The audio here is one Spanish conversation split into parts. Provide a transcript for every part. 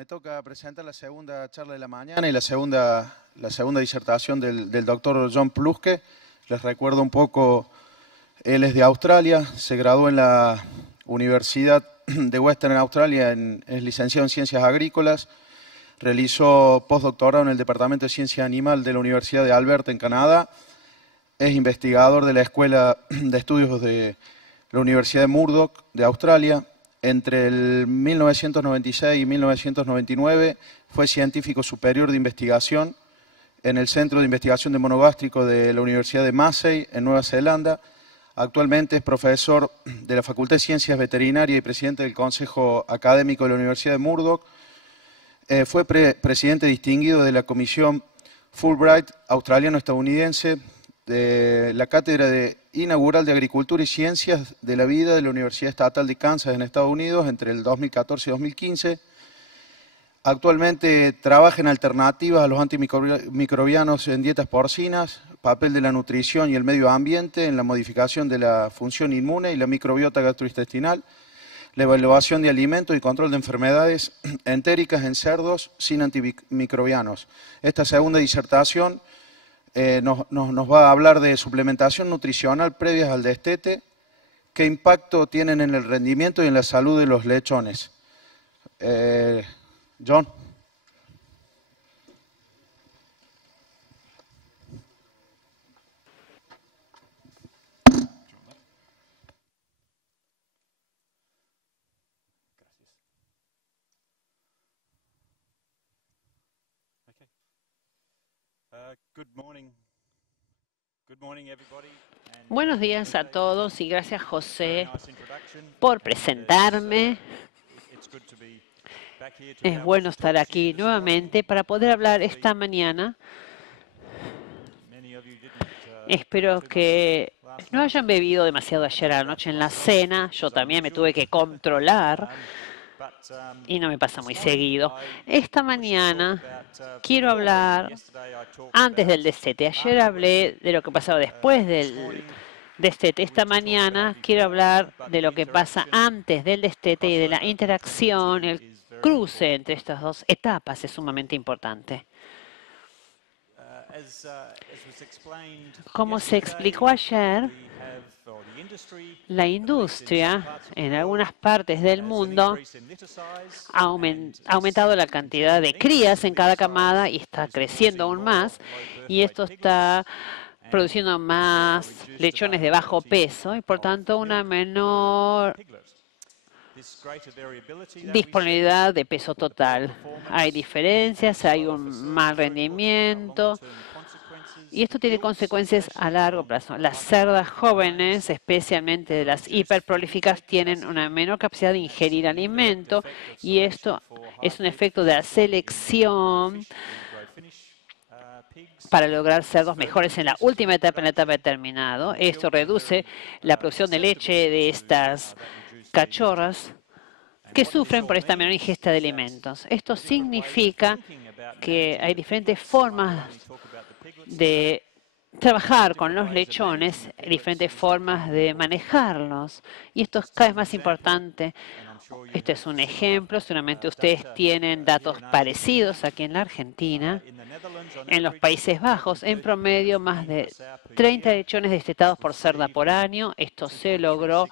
Me toca presentar la segunda charla de la mañana y la segunda disertación del doctor John Pluske. Les recuerdo un poco, él es de Australia, se graduó en la Universidad de Western Australia, es licenciado en Ciencias Agrícolas, realizó postdoctorado en el Departamento de Ciencia Animal de la Universidad de Alberta en Canadá, es investigador de la Escuela de Estudios de la Universidad de Murdoch de Australia. Entre el 1996 y 1999 fue científico superior de investigación en el Centro de Investigación de Monogástrico de la Universidad de Massey, en Nueva Zelanda. Actualmente es profesor de la Facultad de Ciencias Veterinarias y presidente del Consejo Académico de la Universidad de Murdoch. Fue presidente distinguido de la Comisión Fulbright australiano-estadounidense, de la Cátedra Inaugural de Agricultura y Ciencias de la Vida de la Universidad Estatal de Kansas en Estados Unidos entre el 2014 y 2015. Actualmente trabaja en alternativas a los antimicrobianos en dietas porcinas, papel de la nutrición y el medio ambiente en la modificación de la función inmune y la microbiota gastrointestinal, la evaluación de alimentos y control de enfermedades entéricas en cerdos sin antimicrobianos. Esta segunda disertación nos va a hablar de suplementación nutricional previas al destete, qué impacto tienen en el rendimiento y en la salud de los lechones. John. Buenos días a todos y gracias, José, por presentarme. Es bueno estar aquí nuevamente para poder hablar esta mañana. Espero que no hayan bebido demasiado ayer a la noche en la cena. Yo también me tuve que controlar y no me pasa muy seguido. Esta mañana quiero hablar antes del destete. Ayer hablé de lo que pasaba después del destete. Esta mañana quiero hablar de lo que pasa antes del destete y de la interacción, el cruce entre estas dos etapas es sumamente importante. Como se explicó ayer, la industria en algunas partes del mundo ha aumentado la cantidad de crías en cada camada y está creciendo aún más, y esto está produciendo más lechones de bajo peso y por tanto una menor disponibilidad de peso total. Hay diferencias, hay un mal rendimiento y esto tiene consecuencias a largo plazo. Las cerdas jóvenes, especialmente de las hiperprolíficas, tienen una menor capacidad de ingerir alimento y esto es un efecto de la selección para lograr cerdos mejores en la última etapa, en la etapa de terminado. Esto reduce la producción de leche de estas cachorras que sufren por esta menor ingesta de alimentos. Esto significa que hay diferentes formas de trabajar con los lechones, diferentes formas de manejarlos. Y esto es cada vez más importante. Este es un ejemplo. Seguramente ustedes tienen datos parecidos aquí en la Argentina. En los Países Bajos, en promedio, más de 30 lechones destetados por cerda por año. Esto se logró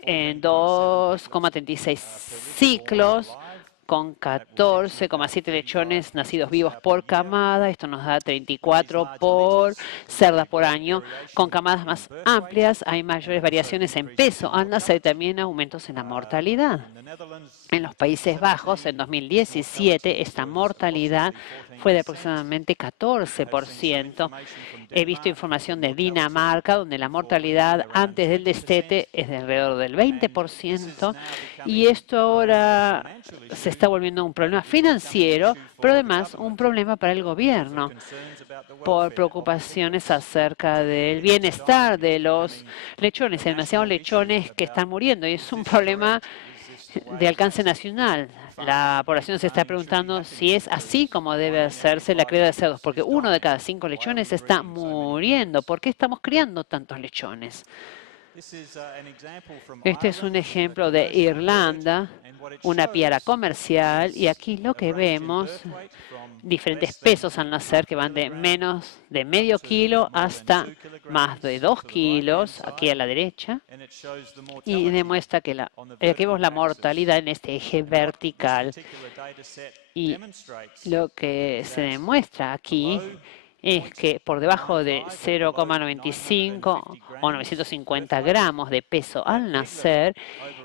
en 2,36 ciclos, con 14,7 lechones nacidos vivos por camada. Esto nos da 34 por cerda por año. Con camadas más amplias hay mayores variaciones en peso al nacer y también aumentos en la mortalidad. En los Países Bajos, en 2017, esta mortalidad fue de aproximadamente 14%. He visto información de Dinamarca, donde la mortalidad antes del destete es de alrededor del 20%, y esto ahora se está volviendo un problema financiero, pero además un problema para el gobierno, por preocupaciones acerca del bienestar de los lechones. Hay demasiados lechones que están muriendo y es un problema de alcance nacional. La población se está preguntando si es así como debe hacerse la cría de cerdos, porque 1 de cada 5 lechones está muriendo. ¿Por qué estamos criando tantos lechones? Este es un ejemplo de Irlanda, una piara comercial, y aquí lo que vemos, diferentes pesos al nacer que van de menos de medio kilo hasta más de 2 kilos, aquí a la derecha, y demuestra que aquí vemos la mortalidad en este eje vertical. Y lo que se demuestra aquí es que por debajo de 0,95 o 950 gramos de peso al nacer,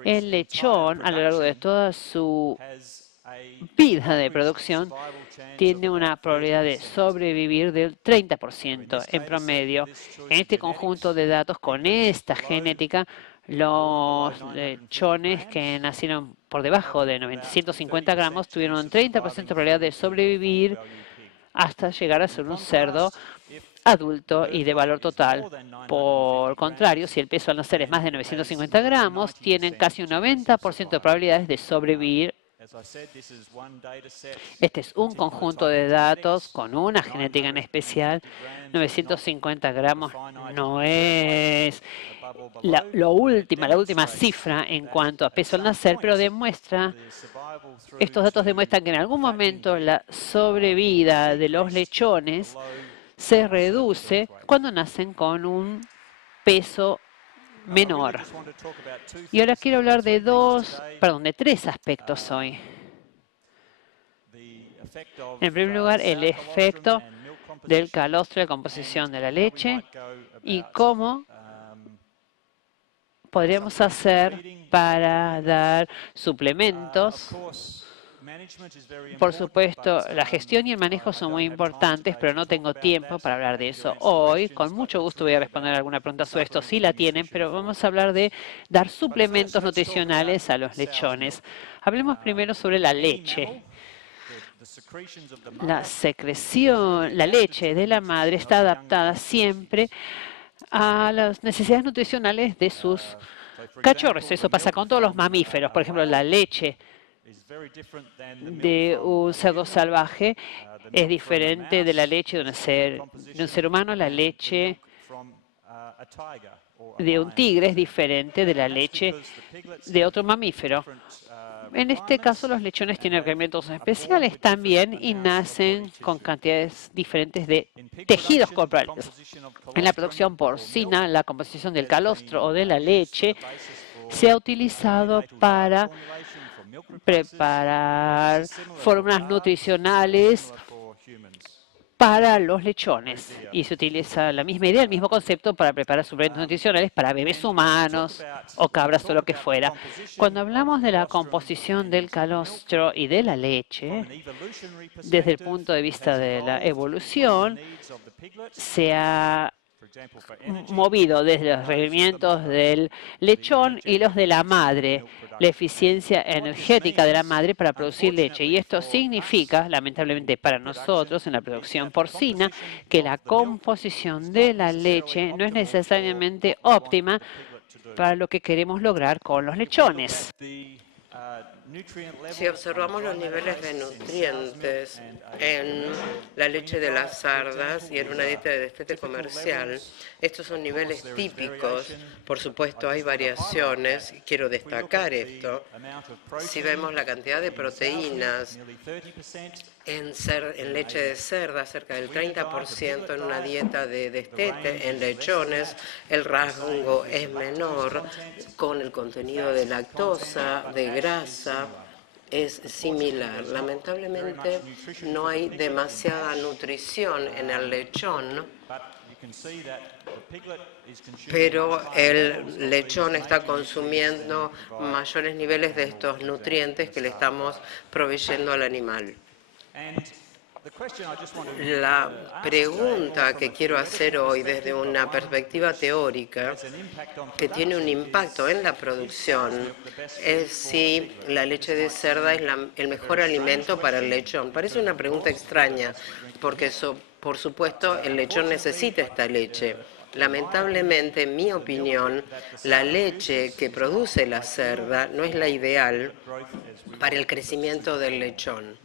el lechón a lo largo de toda su vida de producción tiene una probabilidad de sobrevivir del 30% en promedio. En este conjunto de datos, con esta genética, los lechones que nacieron por debajo de 950 gramos tuvieron un 30% de probabilidad de sobrevivir hasta llegar a ser un cerdo adulto y de valor total. Por contrario, si el peso al nacer es más de 950 gramos, tienen casi un 90% de probabilidades de sobrevivir. Este es un conjunto de datos con una genética en especial. 950 gramos no es la última cifra en cuanto a peso al nacer, pero estos datos demuestran que en algún momento la sobrevida de los lechones se reduce cuando nacen con un peso menor. Y ahora quiero hablar de tres aspectos hoy. En primer lugar, el efecto del calostro de composición de la leche y cómo podríamos hacer para dar suplementos. Por supuesto, la gestión y el manejo son muy importantes, pero no tengo tiempo para hablar de eso hoy. Con mucho gusto voy a responder alguna pregunta sobre esto si la tienen, pero vamos a hablar de dar suplementos nutricionales a los lechones. Hablemos primero sobre la leche. La secreción, la leche de la madre está adaptada siempre a las necesidades nutricionales de sus cachorros. Eso pasa con todos los mamíferos. Por ejemplo, la leche de un cerdo salvaje es diferente de la leche de un ser humano. La leche de un tigre es diferente de la leche de otro mamífero. En este caso, los lechones tienen requerimientos especiales también y nacen con cantidades diferentes de tejidos corporales. En la producción porcina, la composición del calostro o de la leche se ha utilizado para preparar fórmulas nutricionales para los lechones. Y se utiliza la misma idea, el mismo concepto para preparar suplementos nutricionales para bebés humanos o cabras o lo que fuera. Cuando hablamos de la composición del calostro y de la leche, desde el punto de vista de la evolución, se ha movido desde los requerimientos del lechón y los de la madre, la eficiencia energética de la madre para producir leche. Y esto significa, lamentablemente para nosotros en la producción porcina, que la composición de la leche no es necesariamente óptima para lo que queremos lograr con los lechones. Si observamos los niveles de nutrientes en la leche de las sardas y en una dieta de destete comercial, estos son niveles típicos. Por supuesto, hay variaciones. Quiero destacar esto. Si vemos la cantidad de proteínas en leche de cerda, cerca del 30% en una dieta de destete, en lechones el rango es menor, con el contenido de lactosa, de grasa, es similar. Lamentablemente no hay demasiada nutrición en el lechón, pero el lechón está consumiendo mayores niveles de estos nutrientes que le estamos proveyendo al animal. La pregunta que quiero hacer hoy desde una perspectiva teórica que tiene un impacto en la producción es si la leche de cerda es el mejor alimento para el lechón. Parece una pregunta extraña porque, por supuesto, el lechón necesita esta leche. Lamentablemente, en mi opinión, la leche que produce la cerda no es la ideal para el crecimiento del lechón.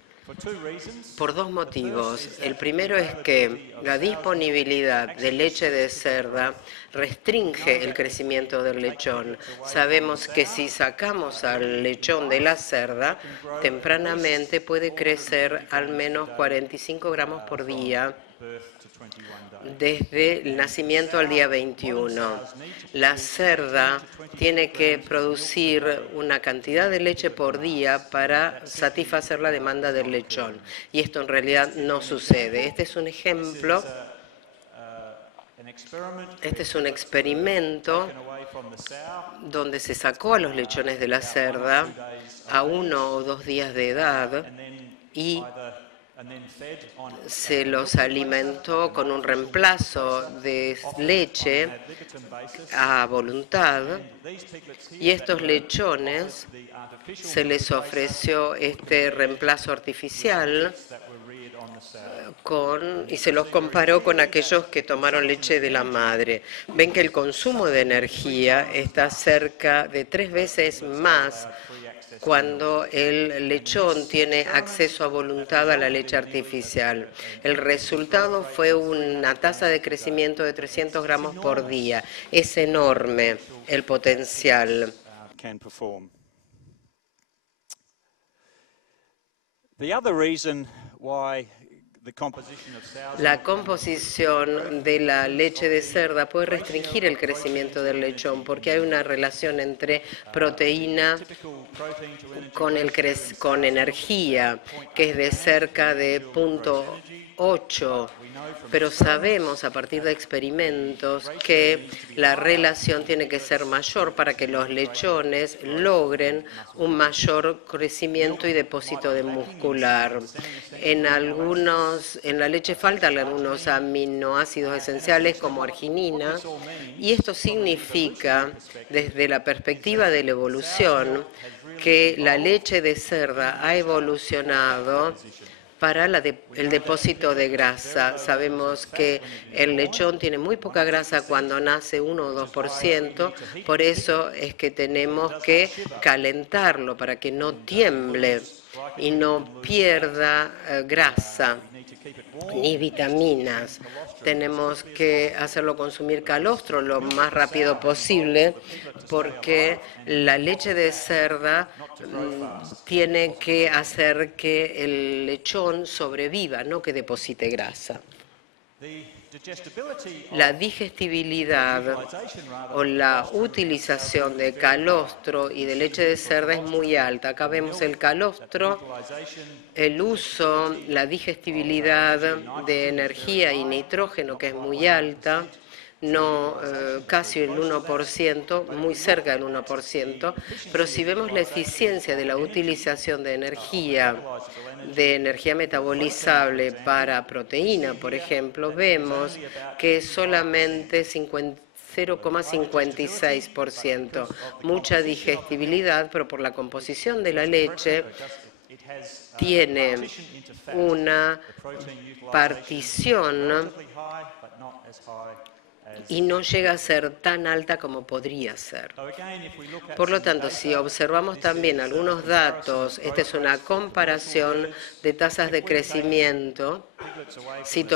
Por dos motivos. El primero es que la disponibilidad de leche de cerda restringe el crecimiento del lechón. Sabemos que si sacamos al lechón de la cerda, tempranamente puede crecer al menos 45 gramos por día desde el nacimiento al día 21. La cerda tiene que producir una cantidad de leche por día para satisfacer la demanda del lechón. Y esto en realidad no sucede. Este es un ejemplo. Este es un experimento donde se sacó a los lechones de la cerda a 1 o 2 días de edad y se los alimentó con un reemplazo de leche a voluntad, y estos lechones se les ofreció este reemplazo artificial y se los comparó con aquellos que tomaron leche de la madre. Ven que el consumo de energía está cerca de 3 veces más cuando el lechón tiene acceso a voluntad a la leche artificial. El resultado fue una tasa de crecimiento de 300 gramos por día. Es enorme el potencial. La composición de la leche de cerda puede restringir el crecimiento del lechón porque hay una relación entre proteína con energía, que es de cerca de 0.8, pero sabemos a partir de experimentos que la relación tiene que ser mayor para que los lechones logren un mayor crecimiento y depósito de muscular. En la leche faltan algunos aminoácidos esenciales como arginina, y esto significa, desde la perspectiva de la evolución, que la leche de cerda ha evolucionado para el depósito de grasa. Sabemos que el lechón tiene muy poca grasa cuando nace, 1 o 2%, por eso es que tenemos que calentarlo para que no tiemble y no pierda grasa ni vitaminas. Tenemos que hacerlo consumir calostro lo más rápido posible porque la leche de cerda tiene que hacer que el lechón sobreviva, no que deposite grasa. La digestibilidad o la utilización de calostro y de leche de cerda es muy alta. Acá vemos el calostro, el uso, la digestibilidad de energía y nitrógeno, que es muy alta, casi el 1%, muy cerca del 1%, pero si vemos la eficiencia de la utilización de energía metabolizable para proteína, por ejemplo, vemos que solamente 0,56%, mucha digestibilidad, pero por la composición de la leche tiene una partición y no llega a ser tan alta como podría ser. Por lo tanto, si observamos también algunos datos, esta es una comparación de tasas de crecimiento. Si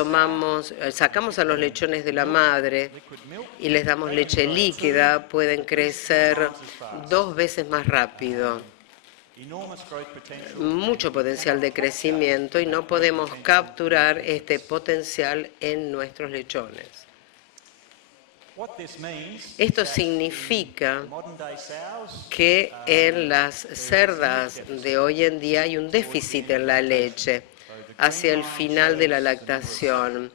sacamos a los lechones de la madre y les damos leche líquida, pueden crecer 2 veces más rápido. Mucho potencial de crecimiento, y no podemos capturar este potencial en nuestros lechones. Esto significa que en las cerdas de hoy en día hay un déficit en la leche hacia el final de la lactación.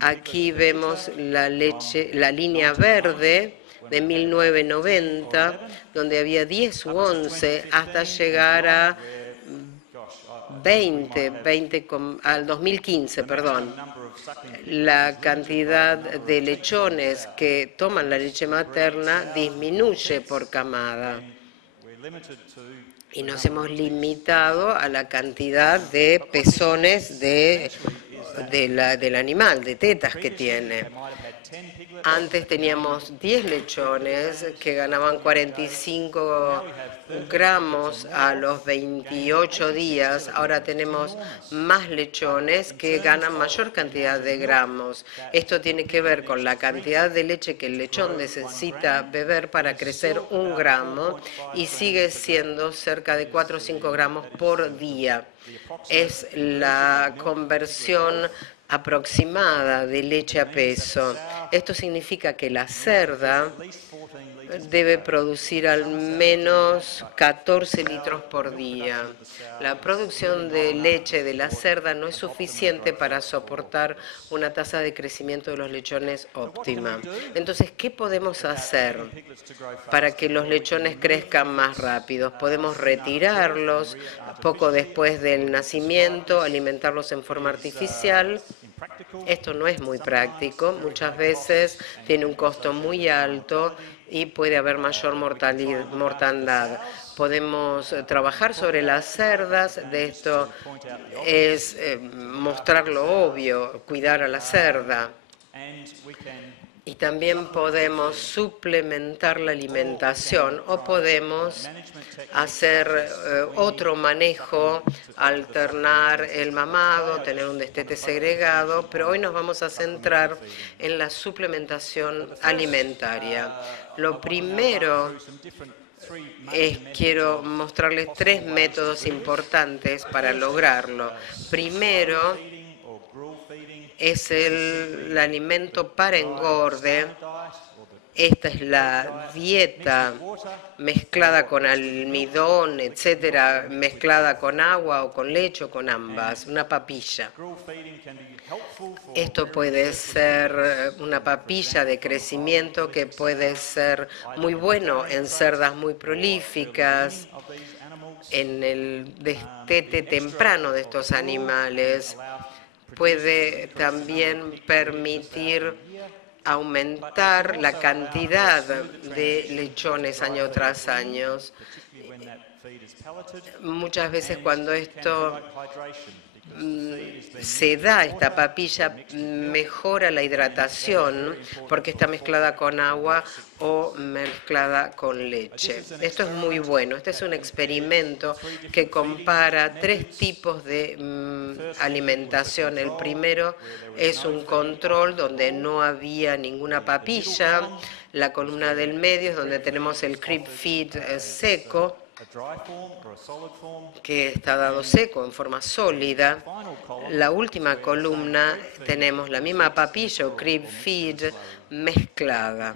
Aquí vemos la línea verde de 1990, donde había 10 u 11, hasta llegar a 20 al 2015, perdón. La cantidad de lechones que toman la leche materna disminuye por camada. Y nos hemos limitado a la cantidad de pezones de del animal, de tetas que tiene. Antes teníamos 10 lechones que ganaban 45 gramos a los 28 días. Ahora tenemos más lechones que ganan mayor cantidad de gramos. Esto tiene que ver con la cantidad de leche que el lechón necesita beber para crecer 1 gramo y sigue siendo cerca de 4 o 5 gramos por día. Es la conversión aproximada de leche a peso. Esto significa que la cerda debe producir al menos 14 litros por día. La producción de leche de la cerda no es suficiente para soportar una tasa de crecimiento de los lechones óptima. Entonces, ¿qué podemos hacer para que los lechones crezcan más rápido? Podemos retirarlos poco después del nacimiento, alimentarlos en forma artificial. Esto no es muy práctico, muchas veces tiene un costo muy alto y puede haber mayor mortandad. Podemos trabajar sobre las cerdas, de esto es mostrar lo obvio, cuidar a la cerda. Y también podemos suplementar la alimentación o podemos hacer otro manejo, alternar el mamado, tener un destete segregado, pero hoy nos vamos a centrar en la suplementación alimentaria. Lo primero quiero mostrarles 3 métodos importantes para lograrlo. Primero, es el alimento para engorde. Esta es la dieta mezclada con almidón, etcétera, mezclada con agua o con leche o con ambas, una papilla. Esto puede ser una papilla de crecimiento que puede ser muy bueno en cerdas muy prolíficas, en el destete temprano de estos animales. Puede también permitir aumentar la cantidad de lechones año tras año. Muchas veces cuando esto se da, esta papilla mejora la hidratación porque está mezclada con agua o mezclada con leche. Esto es muy bueno. Este es un experimento que compara 3 tipos de alimentación. El primero es un control donde no había ninguna papilla. La columna del medio es donde tenemos el crib feed seco, que está dado seco en forma sólida. La última columna tenemos la misma papilla o crib feed mezclada.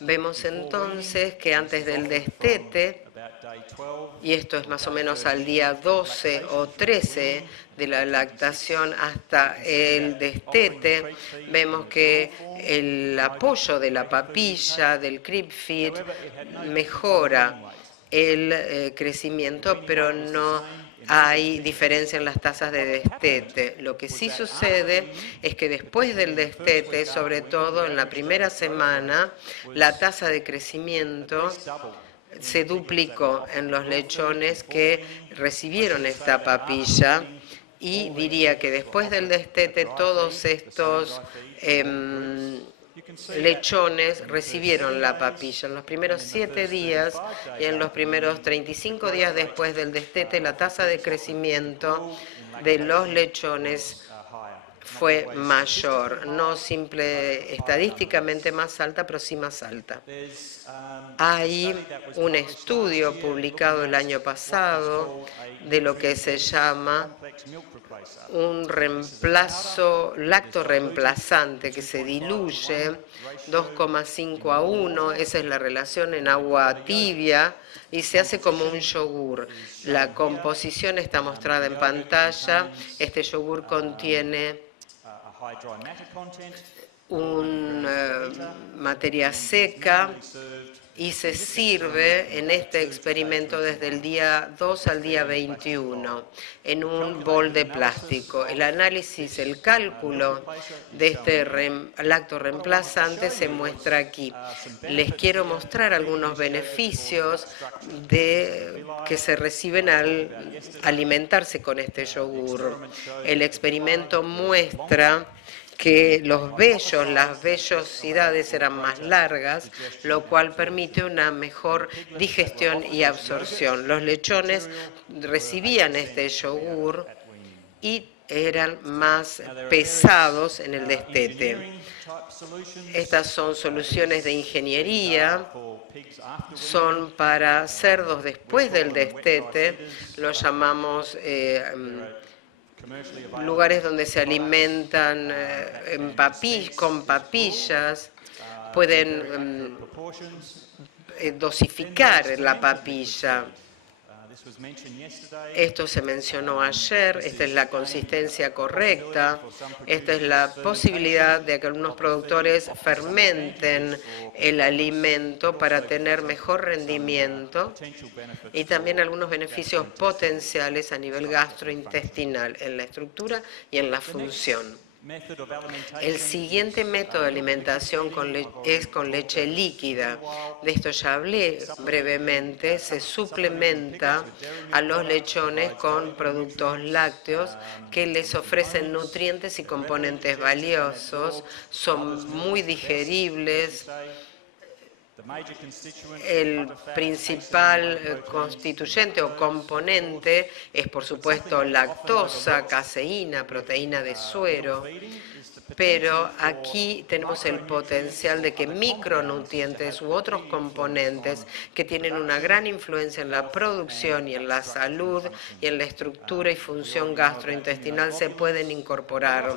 Vemos entonces que antes del destete, y esto es más o menos al día 12 o 13 de la lactación hasta el destete, vemos que el apoyo de la papilla, del crib feed, mejora el crecimiento, pero no hay diferencia en las tasas de destete. Lo que sí sucede es que después del destete, sobre todo en la primera semana, la tasa de crecimiento se duplicó en los lechones que recibieron esta papilla, y diría que después del destete todos estos lechones recibieron la papilla. En los primeros 7 días y en los primeros 35 días después del destete, la tasa de crecimiento de los lechones fue mayor, no estadísticamente más alta, pero sí más alta. Hay un estudio publicado el año pasado de lo que se llama un reemplazo lactorreemplazante que se diluye 2,5 a 1, esa es la relación en agua tibia, y se hace como un yogur. La composición está mostrada en pantalla. Este yogur contiene materia seca y se sirve en este experimento desde el día 2 al día 21 en un bol de plástico. El análisis, el cálculo de este lacto reemplazante se muestra aquí. Les quiero mostrar algunos beneficios que se reciben al alimentarse con este yogur. El experimento muestra que los vellos, las vellosidades eran más largas, lo cual permite una mejor digestión y absorción. Los lechones recibían este yogur y eran más pesados en el destete. Estas son soluciones de ingeniería, son para cerdos después del destete, lo llamamos lugares donde se alimentan con papillas, pueden dosificar la papilla. Esto se mencionó ayer, esta es la consistencia correcta, esta es la posibilidad de que algunos productores fermenten el alimento para tener mejor rendimiento y también algunos beneficios potenciales a nivel gastrointestinal en la estructura y en la función. El siguiente método de alimentación es con leche líquida. De esto ya hablé brevemente. Se suplementa a los lechones con productos lácteos que les ofrecen nutrientes y componentes valiosos. Son muy digeribles. El principal constituyente o componente es, por supuesto, lactosa, caseína, proteína de suero, pero aquí tenemos el potencial de que micronutrientes u otros componentes que tienen una gran influencia en la producción y en la salud y en la estructura y función gastrointestinal se pueden incorporar.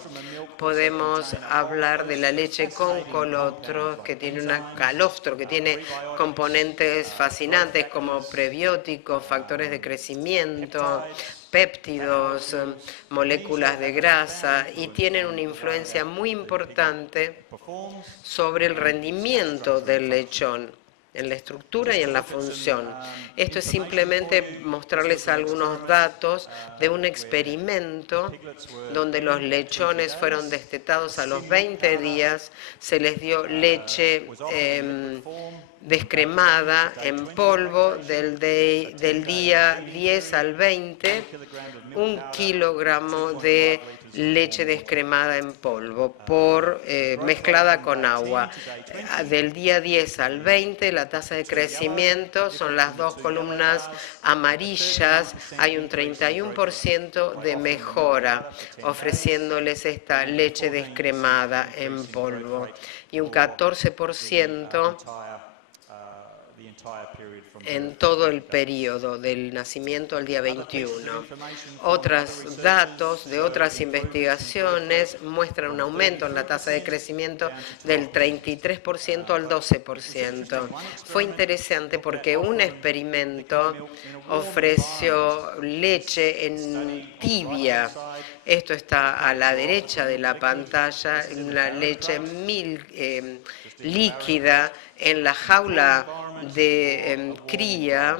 Podemos hablar de la leche con colostro, que tiene calostro, que tiene componentes fascinantes como prebióticos, factores de crecimiento, péptidos, moléculas de grasa y tienen una influencia muy importante sobre el rendimiento del lechón, en la estructura y en la función. Esto es simplemente mostrarles algunos datos de un experimento donde los lechones fueron destetados a los 20 días, se les dio leche descremada en polvo del día 10 al 20, 1 kilogramo de leche descremada en polvo mezclada con agua. Del día 10 al 20, la tasa de crecimiento son las dos columnas amarillas. Hay un 31% de mejora ofreciéndoles esta leche descremada en polvo y un 14% en todo el periodo del nacimiento al día 21. Otros datos de otras investigaciones muestran un aumento en la tasa de crecimiento del 33% al 12%. Fue interesante porque un experimento ofreció leche en tibia. Esto está a la derecha de la pantalla, la leche líquida en la jaula de cría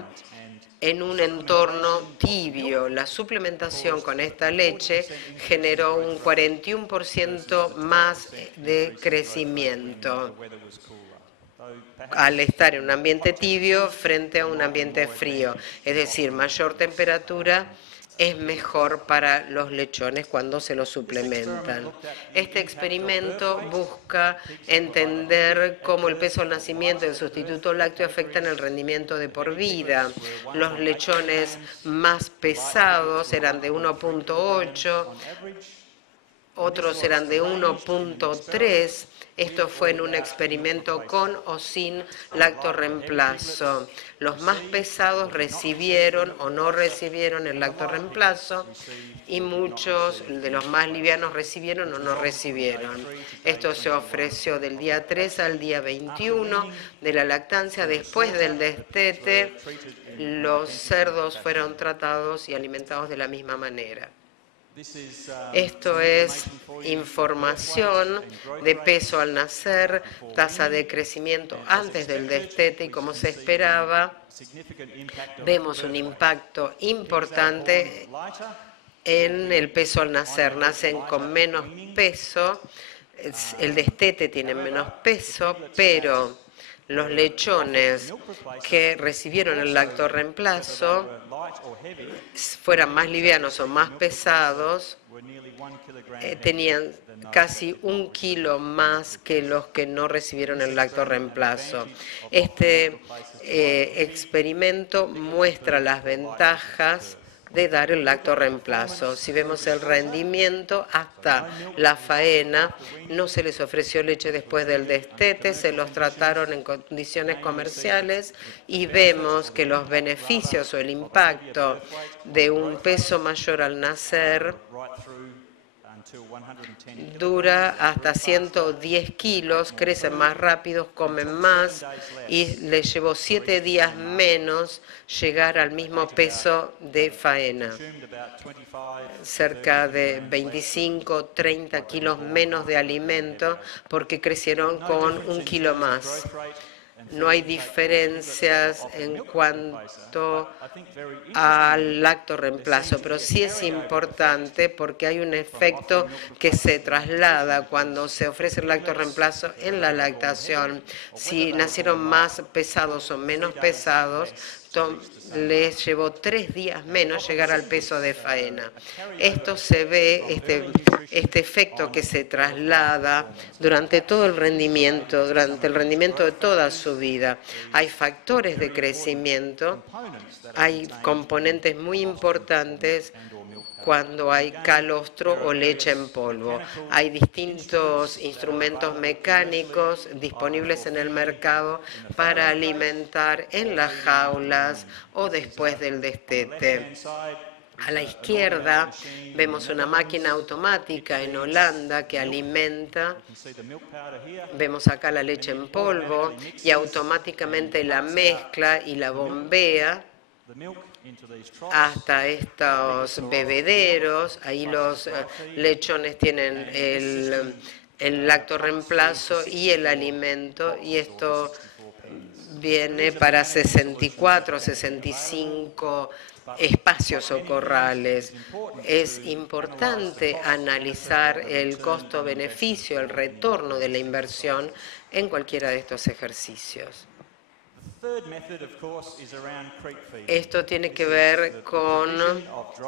en un entorno tibio. La suplementación con esta leche generó un 41% más de crecimiento al estar en un ambiente tibio frente a un ambiente frío. Es decir, mayor temperatura es mejor para los lechones cuando se los suplementan. Este experimento busca entender cómo el peso al nacimiento y el sustituto lácteo afectan el rendimiento de por vida. Los lechones más pesados eran de 1.8, otros eran de 1.3. Esto fue en un experimento con o sin lactorreemplazo. Los más pesados recibieron o no recibieron el lactorreemplazo y muchos de los más livianos recibieron o no recibieron. Esto se ofreció del día 3 al día 21 de la lactancia. Después del destete, los cerdos fueron tratados y alimentados de la misma manera. Esto es información de peso al nacer, tasa de crecimiento antes del destete y como se esperaba, vemos un impacto importante en el peso al nacer. Nacen con menos peso, el destete tiene menos peso, pero los lechones que recibieron el lactorreemplazo, fueran más livianos o más pesados, tenían casi 1 kilo más que los que no recibieron el lactorreemplazo. Este experimento muestra las ventajas de dar el lactorreemplazo. Si vemos el rendimiento hasta la faena, no se les ofreció leche después del destete, se los trataron en condiciones comerciales y vemos que los beneficios o el impacto de un peso mayor al nacer dura hasta 110 kilos, crecen más rápidos, comen más y les llevó 7 días menos llegar al mismo peso de faena. Cerca de 25-30 kilos menos de alimento porque crecieron con 1 kilo más. No hay diferencias en cuanto al lactorreemplazo, pero sí es importante porque hay un efecto que se traslada cuando se ofrece el lactorreemplazo en la lactación. Si nacieron más pesados o menos pesados, les llevó 3 días menos llegar al peso de faena. Esto se ve, este efecto que se traslada durante todo el rendimiento, durante el rendimiento de toda su vida. Hay factores de crecimiento, hay componentes muy importantes cuando hay calostro o leche en polvo. Hay distintos instrumentos mecánicos disponibles en el mercado para alimentar en las jaulas o después del destete. A la izquierda vemos una máquina automática en Holanda que alimenta, vemos acá la leche en polvo y automáticamente la mezcla y la bombea hasta estos bebederos. Ahí los lechones tienen el lactorreemplazo y el alimento, y esto viene para 64, 65 espacios o corrales. Es importante analizar el costo-beneficio, el retorno de la inversión en cualquiera de estos ejercicios. Esto tiene que ver con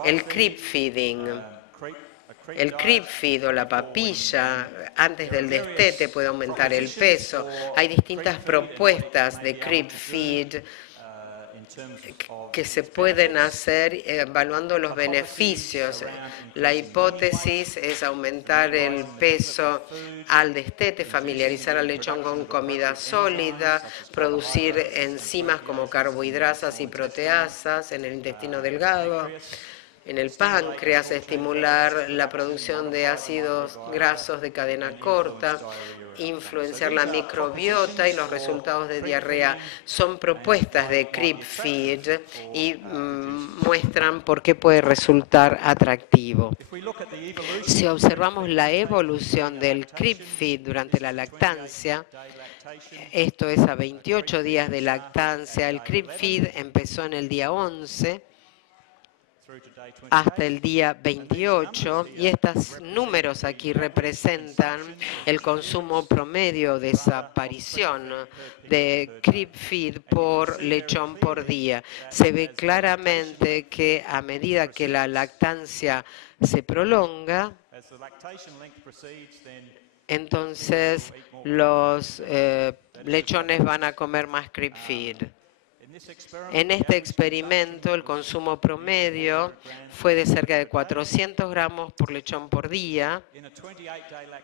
el creep feeding. El creep feed o la papilla antes del destete puede aumentar el peso. Hay distintas propuestas de creep feed que se pueden hacer evaluando los beneficios. La hipótesis es aumentar el peso al destete, familiarizar al lechón con comida sólida, producir enzimas como carbohidrasas y proteasas en el intestino delgado, en el páncreas, estimular la producción de ácidos grasos de cadena corta, influenciar la microbiota y los resultados de diarrea. Son propuestas de creep feed y muestran por qué puede resultar atractivo. Si observamos la evolución del creep feed durante la lactancia, esto es a 28 días de lactancia, el creep feed empezó en el día 11 hasta el día 28, y estos números aquí representan el consumo promedio de desaparición de creep feed por lechón por día. Se ve claramente que a medida que la lactancia se prolonga, entonces los lechones van a comer más creep feed. En este experimento, el consumo promedio fue de cerca de 400 gramos por lechón por día.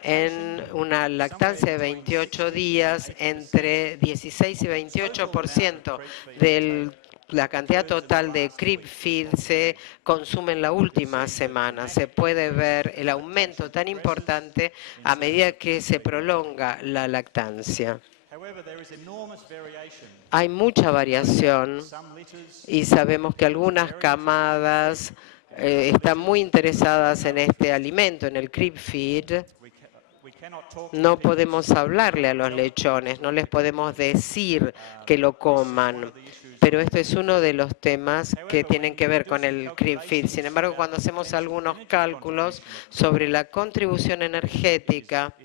En una lactancia de 28 días, entre 16 y 28% de la cantidad total de creep feed se consume en la última semana. Se puede ver el aumento tan importante a medida que se prolonga la lactancia. Hay mucha variación y sabemos que algunas camadas están muy interesadas en este alimento, en el creep feed. No podemos hablarle a los lechones, no les podemos decir que lo coman, pero esto es uno de los temas que tienen que ver con el creep feed. Sin embargo, cuando hacemos algunos cálculos sobre la contribución energética,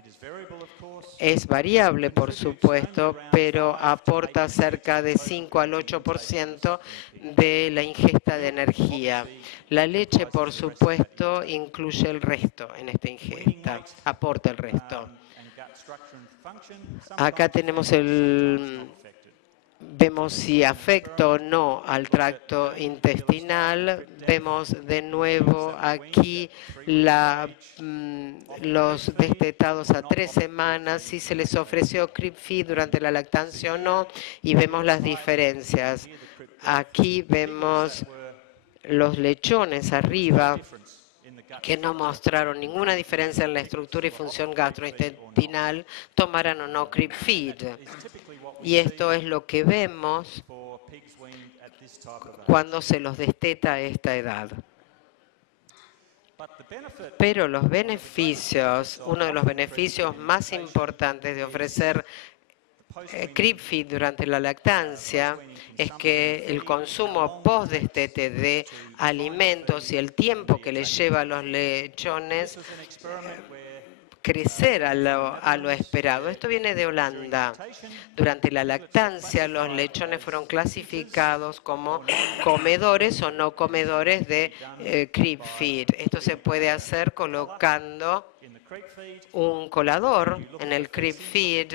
es variable, por supuesto, pero aporta cerca de 5 al 8% de la ingesta de energía. La leche, por supuesto, incluye el resto en esta ingesta, aporta el resto. Acá tenemos vemos si afecta o no al tracto intestinal. Vemos de nuevo aquí los destetados a 3 semanas, si se les ofreció creep feed durante la lactancia o no, y vemos las diferencias. Aquí vemos los lechones arriba, que no mostraron ninguna diferencia en la estructura y función gastrointestinal, tomaran o no creep feed. Y esto es lo que vemos cuando se los desteta a esta edad. Pero los beneficios, uno de los beneficios más importantes de ofrecer creep feed durante la lactancia es que el consumo post-destete de alimentos y el tiempo que les lleva a los lechones crecer a lo esperado. Esto viene de Holanda. Durante la lactancia, los lechones fueron clasificados como comedores o no comedores de creep feed. Esto se puede hacer colocando un colador en el creep feed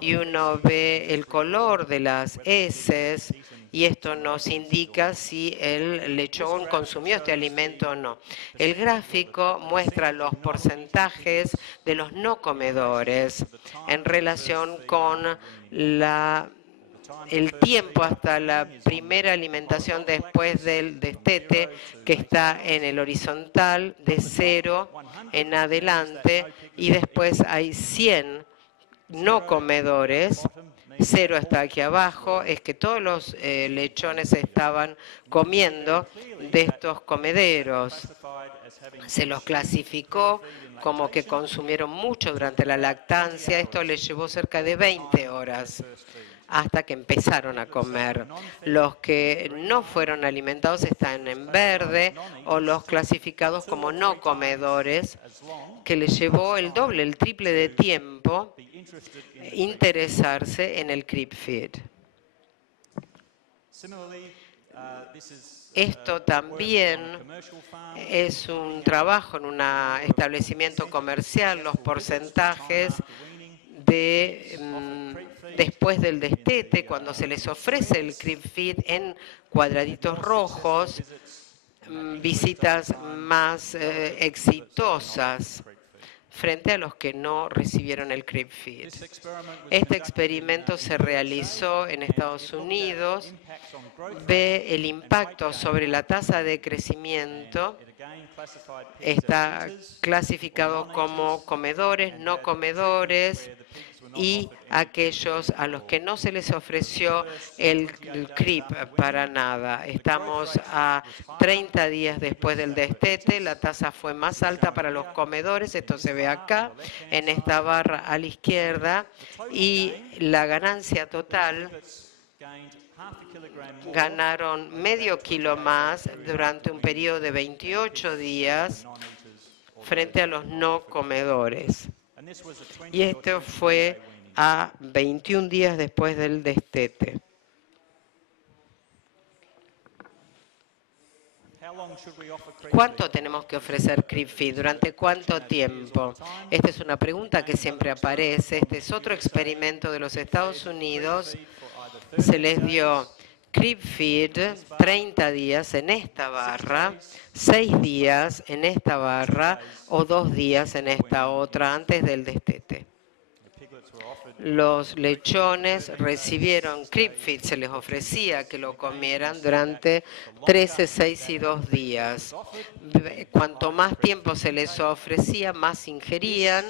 y uno ve el color de las heces y esto nos indica si el lechón consumió este alimento o no. El gráfico muestra los porcentajes de los no comedores en relación con el tiempo hasta la primera alimentación después del destete, que está en el horizontal de 0 en adelante, y después hay 100 no comedores. 0 está aquí abajo, es que todos los lechones estaban comiendo de estos comederos. Se los clasificó como que consumieron mucho durante la lactancia. Esto les llevó cerca de 20 horas hasta que empezaron a comer. Los que no fueron alimentados están en verde, o los clasificados como no comedores, que les llevó el doble, el triple de tiempo interesarse en el creep feed. Esto también es un trabajo en un establecimiento comercial, los porcentajes después del destete, cuando se les ofrece el creep feed en cuadraditos rojos, visitas más exitosas frente a los que no recibieron el creep feed. Este experimento se realizó en Estados Unidos, ve el impacto sobre la tasa de crecimiento, está clasificado como comedores, no comedores, y aquellos a los que no se les ofreció el creep para nada. Estamos a 30 días después del destete, la tasa fue más alta para los comedores, esto se ve acá, en esta barra a la izquierda, y la ganancia total, ganaron medio kilo más durante un periodo de 28 días frente a los no comedores. Y esto fue a 21 días después del destete. ¿Cuánto tenemos que ofrecer creep feed? ¿Durante cuánto tiempo? Esta es una pregunta que siempre aparece. Este es otro experimento de los Estados Unidos. Se les dio creep feed 30 días en esta barra, 6 días en esta barra o 2 días en esta otra antes del destete. Los lechones recibieron creep feed, se les ofrecía que lo comieran durante 13, 6 y 2 días. Cuanto más tiempo se les ofrecía, más ingerían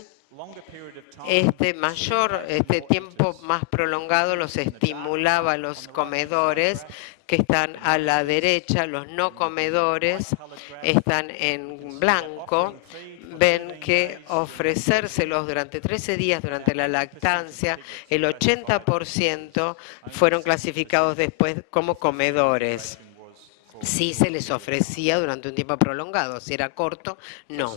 Este tiempo más prolongado los estimulaba a los comedores que están a la derecha. Los no comedores están en blanco. Ven que ofrecérselos durante 13 días durante la lactancia, el 80% fueron clasificados después como comedores. Si se les ofrecía durante un tiempo prolongado, si era corto, no.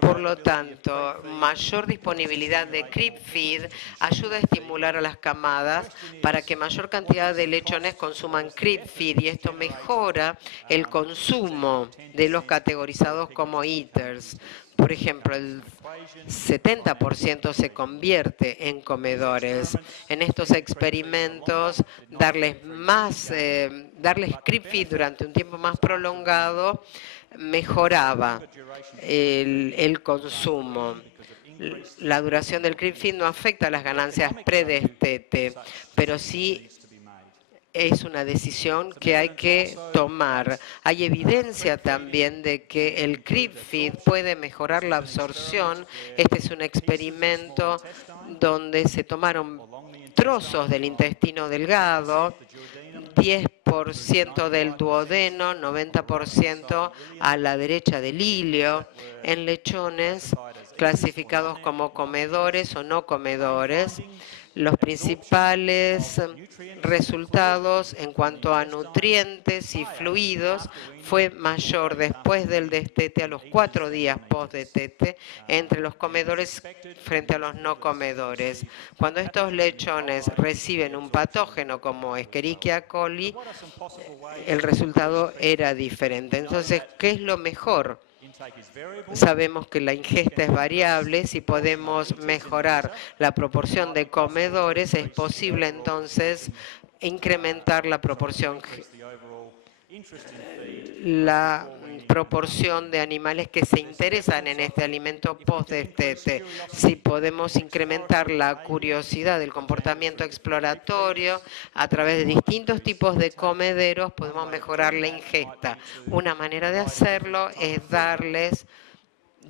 Por lo tanto, mayor disponibilidad de crib feed ayuda a estimular a las camadas para que mayor cantidad de lechones consuman crib feed, y esto mejora el consumo de los categorizados como eaters. Por ejemplo, el 70% se convierte en comedores. En estos experimentos, darles crib feed durante un tiempo más prolongado mejoraba el consumo. La duración del crib feed no afecta a las ganancias predestete, pero sí es una decisión que hay que tomar. Hay evidencia también de que el crib feed puede mejorar la absorción. Este es un experimento donde se tomaron trozos del intestino delgado, 10% del duodeno, 90% a la derecha del ilio, en lechones clasificados como comedores o no comedores. Los principales resultados en cuanto a nutrientes y fluidos fue mayor después del destete a los 4 días post-destete entre los comedores frente a los no comedores. Cuando estos lechones reciben un patógeno como Escherichia coli, el resultado era diferente. Entonces, ¿qué es lo mejor? Sabemos que la ingesta es variable. Si podemos mejorar la proporción de comedores, es posible entonces incrementar la proporción de animales que se interesan en este alimento post-destete. Si podemos incrementar la curiosidad del comportamiento exploratorio a través de distintos tipos de comederos, podemos mejorar la ingesta. Una manera de hacerlo es darles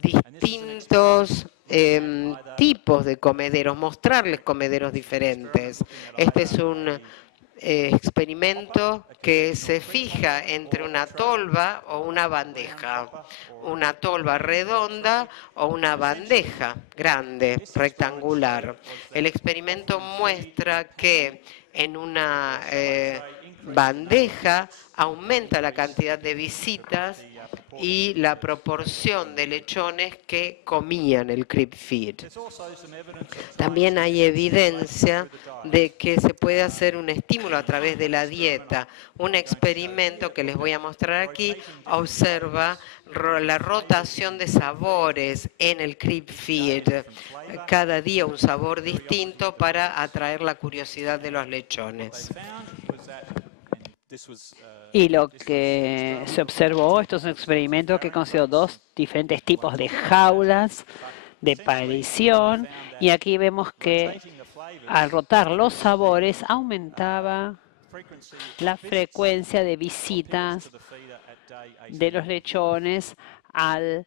distintos tipos de comederos, mostrarles comederos diferentes. Este es un experimento que se fija entre una tolva o una bandeja, una tolva redonda o una bandeja grande, rectangular. El experimento muestra que en una bandeja aumenta la cantidad de visitas y la proporción de lechones que comían el crib feed. También hay evidencia de que se puede hacer un estímulo a través de la dieta. Un experimento que les voy a mostrar aquí observa la rotación de sabores en el crib feed. Cada día un sabor distinto para atraer la curiosidad de los lechones. Y lo que se observó, esto es un experimento que consideró 2 diferentes tipos de jaulas de parición, y aquí vemos que al rotar los sabores aumentaba la frecuencia de visitas de los lechones al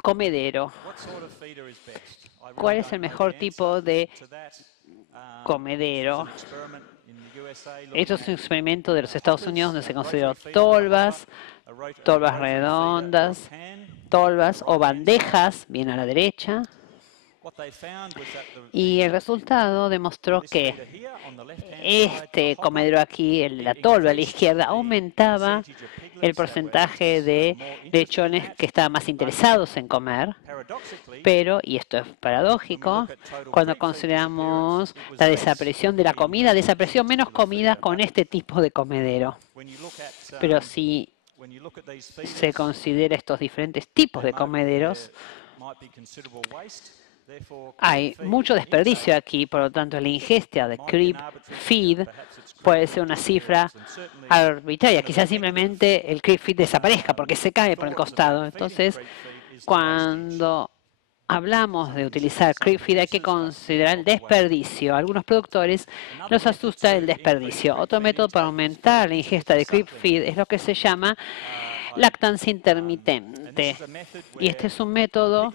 comedero. ¿Cuál es el mejor tipo de comedero? Esto es un experimento de los Estados Unidos donde se consideró tolvas redondas, tolvas o bandejas, bien a la derecha. Y el resultado demostró que este comedero aquí, el de la tolva a la izquierda, aumentaba el porcentaje de lechones que estaban más interesados en comer. Pero, y esto es paradójico, cuando consideramos la desaparición de la comida, desapareció menos comida con este tipo de comedero. Pero si se considera estos diferentes tipos de comederos, hay mucho desperdicio aquí. Por lo tanto, la ingesta de crib feed puede ser una cifra arbitraria. Quizás simplemente el crib feed desaparezca porque se cae por el costado. Entonces, cuando hablamos de utilizar crib feed, hay que considerar el desperdicio. A algunos productores los asusta el desperdicio. Otro método para aumentar la ingesta de crib feed es lo que se llama lactancia intermitente. Y este es un método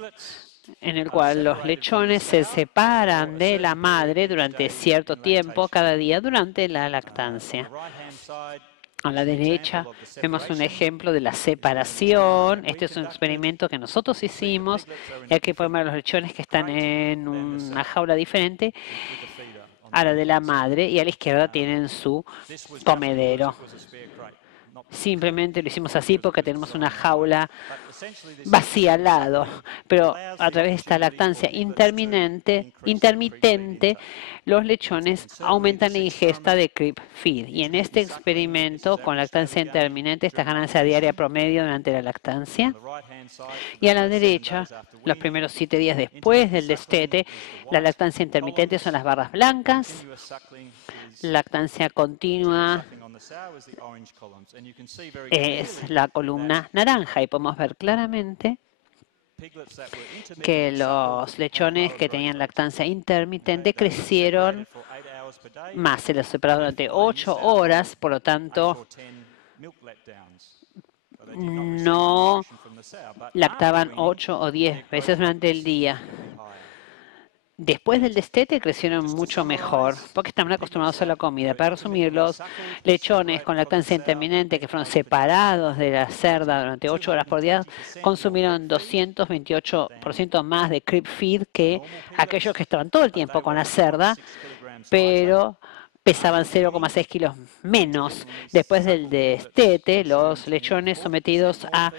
en el cual los lechones se separan de la madre durante cierto tiempo cada día durante la lactancia. A la derecha vemos un ejemplo de la separación. Este es un experimento que nosotros hicimos. Y aquí podemos ver los lechones que están en una jaula diferente a la de la madre y a la izquierda tienen su comedero. Simplemente lo hicimos así porque tenemos una jaula vacía al lado, pero a través de esta lactancia intermitente, los lechones aumentan la ingesta de creep feed. Y en este experimento con lactancia intermitente, esta ganancia diaria promedio durante la lactancia. Y a la derecha, los primeros 7 días después del destete, la lactancia intermitente son las barras blancas, lactancia continua es la columna naranja y podemos ver claramente que los lechones que tenían lactancia intermitente crecieron más, se los separó durante 8 horas, por lo tanto no lactaban 8 o 10 veces durante el día. Después del destete crecieron mucho mejor, porque estaban acostumbrados a la comida. Para resumir, los lechones con lactancia intermitente que fueron separados de la cerda durante 8 horas por día consumieron 228% más de creep feed que aquellos que estaban todo el tiempo con la cerda, pero pesaban 0,6 kilos menos. Después del destete, los lechones sometidos a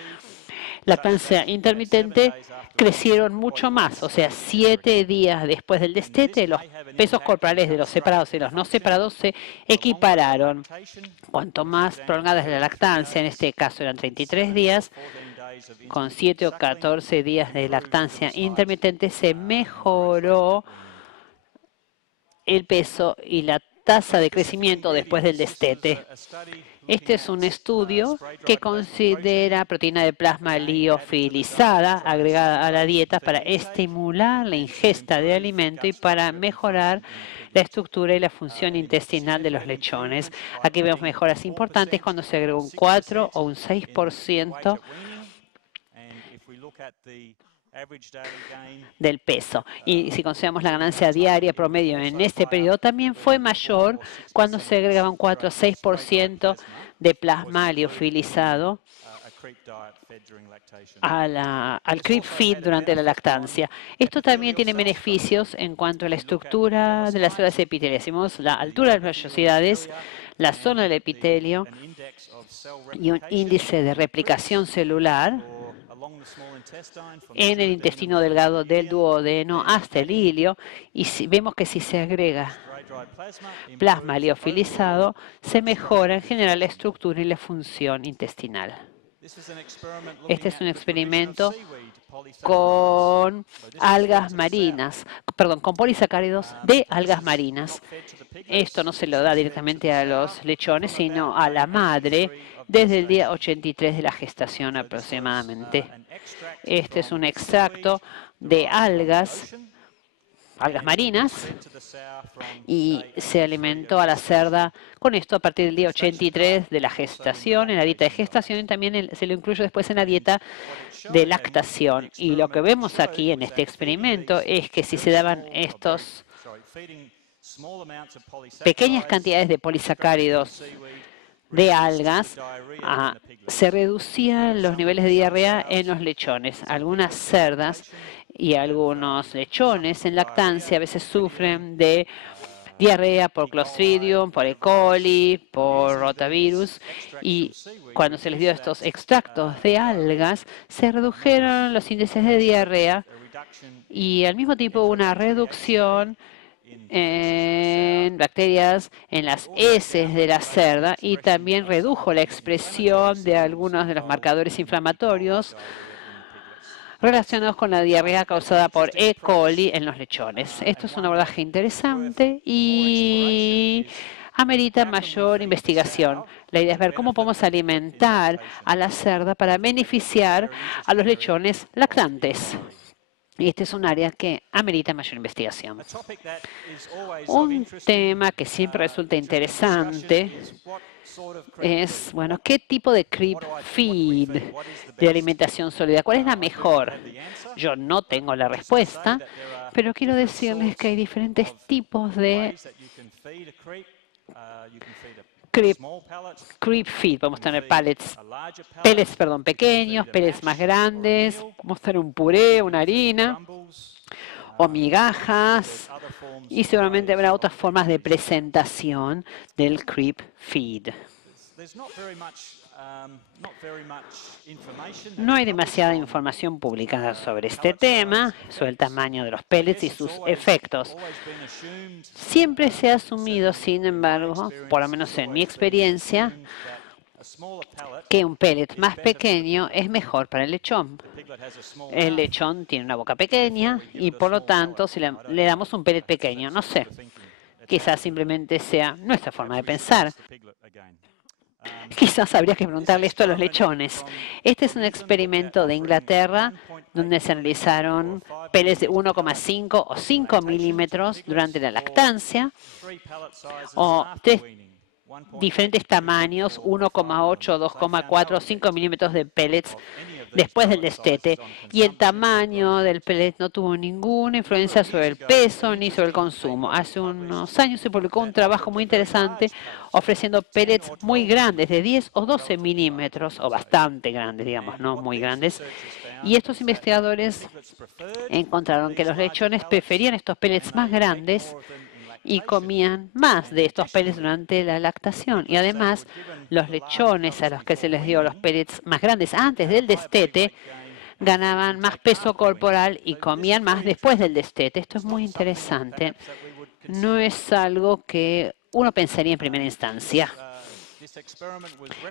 lactancia intermitente crecieron mucho más, o sea, 7 días después del destete, los pesos corporales de los separados y los no separados se equipararon. Cuanto más prolongada es la lactancia, en este caso eran 33 días, con 7 o 14 días de lactancia intermitente se mejoró el peso y la tasa de crecimiento después del destete. Este es un estudio que considera proteína de plasma liofilizada agregada a la dieta para estimular la ingesta de alimento y para mejorar la estructura y la función intestinal de los lechones. Aquí vemos mejoras importantes cuando se agrega un 4 o un 6% del peso. Y si consideramos la ganancia diaria promedio en este periodo, también fue mayor cuando se agregaba un 4 o 6% de plasma liofilizado al creep feed durante la lactancia. Esto también tiene beneficios en cuanto a la estructura de las células epiteliales. Decimos la altura de las vellosidades, la zona del epitelio y un índice de replicación celular en el intestino delgado del duodeno hasta el ilio, y vemos que si se agrega plasma liofilizado, se mejora en general la estructura y la función intestinal. Este es un experimento con algas marinas, con polisacáridos de algas marinas. Esto no se lo da directamente a los lechones, sino a la madre desde el día 83 de la gestación aproximadamente. Este es un extracto de algas marinas, y se alimentó a la cerda con esto a partir del día 83 de la gestación, en la dieta de gestación, y también se lo incluye después en la dieta de lactación. Y lo que vemos aquí en este experimento es que si se daban estos pequeñas cantidades de polisacáridos de algas, se reducían los niveles de diarrea en los lechones. Algunas cerdas y algunos lechones en lactancia a veces sufren de diarrea por Clostridium, por E. coli, por rotavirus, y cuando se les dio estos extractos de algas, se redujeron los índices de diarrea y al mismo tiempo una reducción en bacterias en las heces de la cerda, y también redujo la expresión de algunos de los marcadores inflamatorios relacionados con la diarrea causada por E. coli en los lechones. Esto es un abordaje interesante y amerita mayor investigación. La idea es ver cómo podemos alimentar a la cerda para beneficiar a los lechones lactantes. Y este es un área que amerita mayor investigación. Un tema que siempre resulta interesante es, bueno, ¿qué tipo de creep feed de alimentación sólida? ¿Cuál es la mejor? Yo no tengo la respuesta, pero quiero decirles que hay diferentes tipos de creep feed. Podemos tener pellets pequeños, pellets más grandes, podemos tener un puré, una harina o migajas, y seguramente habrá otras formas de presentación del creep feed. No hay demasiada información publicada sobre este tema, sobre el tamaño de los pellets y sus efectos. Siempre se ha asumido, sin embargo, por lo menos en mi experiencia, que un pellet más pequeño es mejor para el lechón. El lechón tiene una boca pequeña y, por lo tanto, si le damos un pellet pequeño, no sé, quizás simplemente sea nuestra forma de pensar. Quizás habría que preguntarle esto a los lechones. Este es un experimento de Inglaterra donde se analizaron pellets de 1,5 o 5 milímetros durante la lactancia, o tres diferentes tamaños, 1,8, 2,4, 5 milímetros de pellets después del destete. Y el tamaño del pellet no tuvo ninguna influencia sobre el peso ni sobre el consumo. Hace unos años se publicó un trabajo muy interesante ofreciendo pellets muy grandes, de 10 o 12 milímetros, o bastante grandes, digamos, no muy grandes. Y estos investigadores encontraron que los lechones preferían estos pellets más grandes y comían más de estos pellets durante la lactación. Y además, los lechones a los que se les dio los pellets más grandes antes del destete ganaban más peso corporal y comían más después del destete. Esto es muy interesante. No es algo que uno pensaría en primera instancia.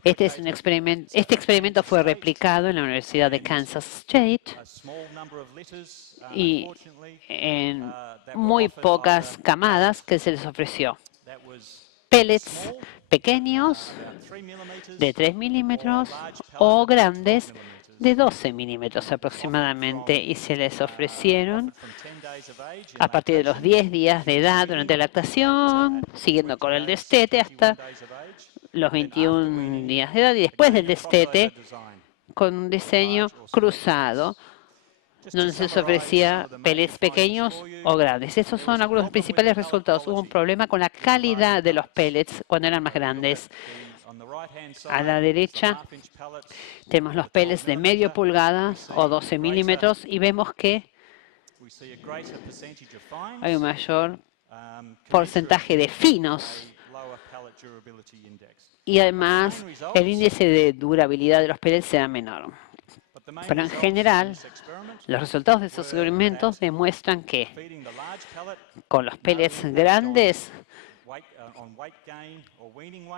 Este experimento fue replicado en la Universidad de Kansas State y en muy pocas camadas que se les ofreció. Pellets pequeños de 3 milímetros o grandes de 12 milímetros aproximadamente, y se les ofrecieron a partir de los 10 días de edad durante la lactación, siguiendo con el destete hasta los 21 días de edad, y después del destete con un diseño cruzado donde se les ofrecía pellets pequeños o grandes. Esos son algunos de los principales resultados. Hubo un problema con la calidad de los pellets cuando eran más grandes. A la derecha tenemos los pellets de medio pulgada o 12 milímetros y vemos que hay un mayor porcentaje de finos. Y además, el índice de durabilidad de los pellets será menor. Pero en general, los resultados de estos experimentos demuestran que con los pellets grandes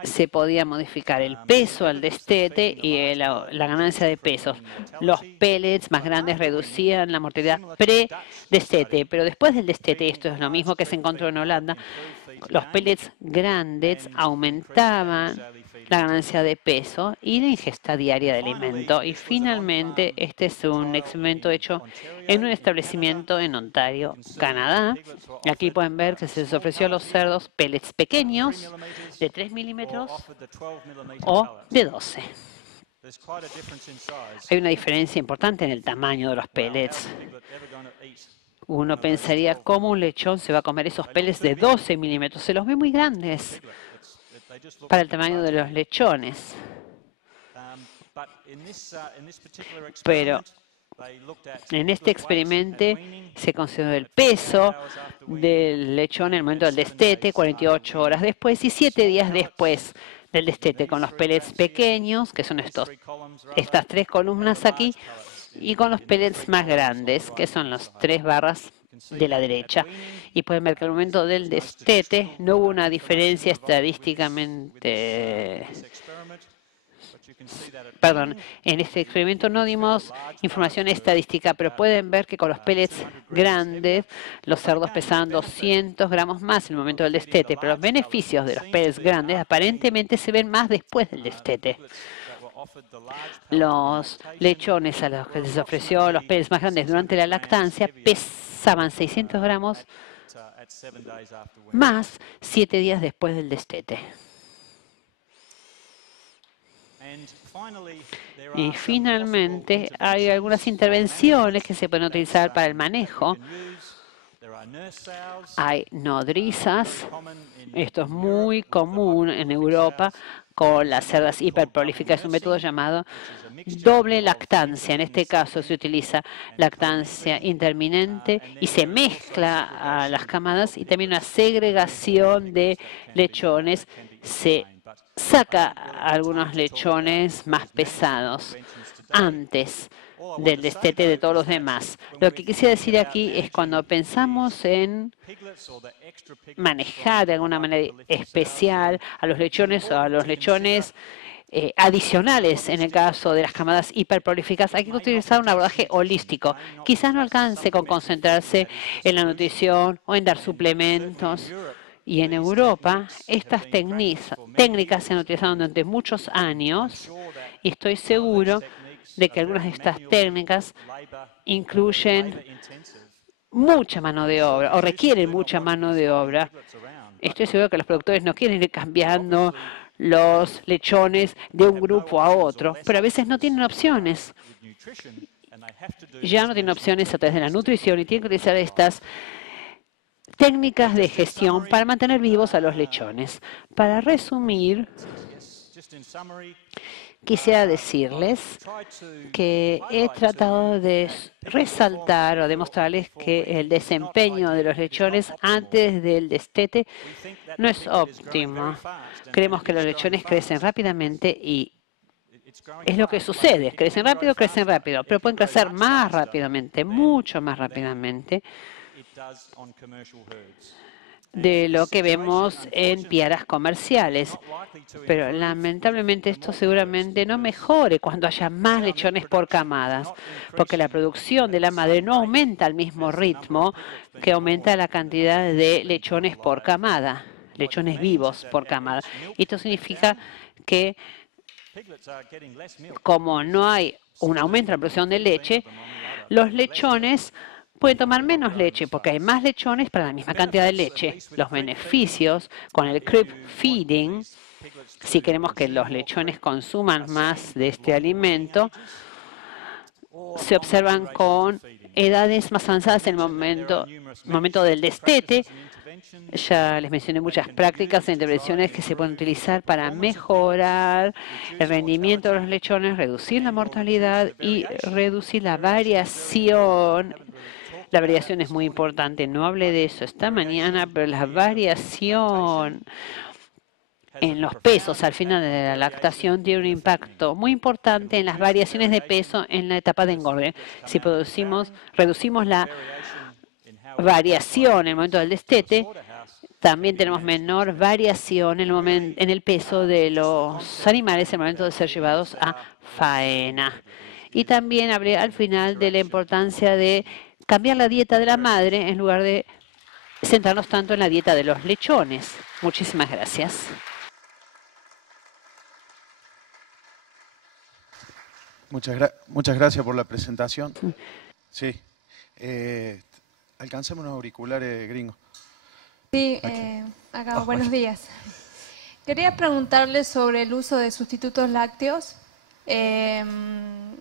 se podía modificar el peso al destete y la ganancia de peso. Los pellets más grandes reducían la mortalidad pre-destete, pero después del destete, esto es lo mismo que se encontró en Holanda, los pellets grandes aumentaban la ganancia de peso y la ingesta diaria de alimento. Y finalmente, este es un experimento hecho en un establecimiento en Ontario, Canadá. Aquí pueden ver que se les ofreció a los cerdos pellets pequeños de 3 milímetros o de 12. Hay una diferencia importante en el tamaño de los pellets. Uno pensaría cómo un lechón se va a comer esos pellets de 12 milímetros. Se los ve muy grandes para el tamaño de los lechones. Pero en este experimento se consideró el peso del lechón en el momento del destete, 48 horas después y 7 días después del destete, con los pellets pequeños, que son estas 3 columnas aquí, y con los pellets más grandes, que son las 3 barras de la derecha. Y pueden ver que al momento del destete no hubo una diferencia estadísticamente. Perdón, en este experimento no dimos información estadística, pero pueden ver que con los pellets grandes los cerdos pesaban 200 gramos más en el momento del destete, pero los beneficios de los pellets grandes aparentemente se ven más después del destete. Los lechones a los que se les ofreció los peces más grandes durante la lactancia pesaban 600 gramos más 7 días después del destete. Y finalmente hay algunas intervenciones que se pueden utilizar para el manejo. Hay nodrizas, esto es muy común en Europa con las cerdas hiperprolíficas, es un método llamado doble lactancia. En este caso se utiliza lactancia intermitente y se mezcla a las camadas y también una segregación de lechones. Se saca algunos lechones más pesados antes del destete de todos los demás. Lo que quisiera decir aquí es cuando pensamos en manejar de alguna manera especial a los lechones o a los lechones adicionales en el caso de las camadas hiperprolíficas, hay que utilizar un abordaje holístico. Quizás no alcance con concentrarse en la nutrición o en dar suplementos. Y en Europa, estas técnicas se han utilizado durante muchos años y estoy seguro de que algunas de estas técnicas incluyen mucha mano de obra o requieren mucha mano de obra. Estoy seguro que los productores no quieren ir cambiando los lechones de un grupo a otro, pero a veces no tienen opciones. Ya no tienen opciones a través de la nutrición y tienen que utilizar estas técnicas de gestión para mantener vivos a los lechones. Para resumir, quisiera decirles que he tratado de resaltar o demostrarles que el desempeño de los lechones antes del destete no es óptimo. Creemos que los lechones crecen rápidamente y es lo que sucede. Crecen rápido, pero pueden crecer más rápidamente, mucho más rápidamente de lo que vemos en piaras comerciales. Pero lamentablemente esto seguramente no mejore cuando haya más lechones por camadas, porque la producción de la madre no aumenta al mismo ritmo que aumenta la cantidad de lechones por camada, lechones vivos por camada. Y esto significa que como no hay un aumento en la producción de leche, los lechones pueden tomar menos leche porque hay más lechones para la misma cantidad de leche. Los beneficios con el creep feeding, si queremos que los lechones consuman más de este alimento, se observan con edades más avanzadas en el momento del destete. Ya les mencioné muchas prácticas e intervenciones que se pueden utilizar para mejorar el rendimiento de los lechones, reducir la mortalidad y reducir la variación. La variación es muy importante. No hablé de eso esta mañana, pero la variación en los pesos al final de la lactación tiene un impacto muy importante en las variaciones de peso en la etapa de engorde. Si reducimos la variación en el momento del destete, también tenemos menor variación en el peso de los animales en el momento de ser llevados a faena. Y también hablé al final de la importancia de cambiar la dieta de la madre en lugar de centrarnos tanto en la dieta de los lechones. Muchísimas gracias. Muchas gracias por la presentación. Sí. Alcancemos unos auriculares gringos. Sí, acá, buenos días. Quería preguntarle sobre el uso de sustitutos lácteos en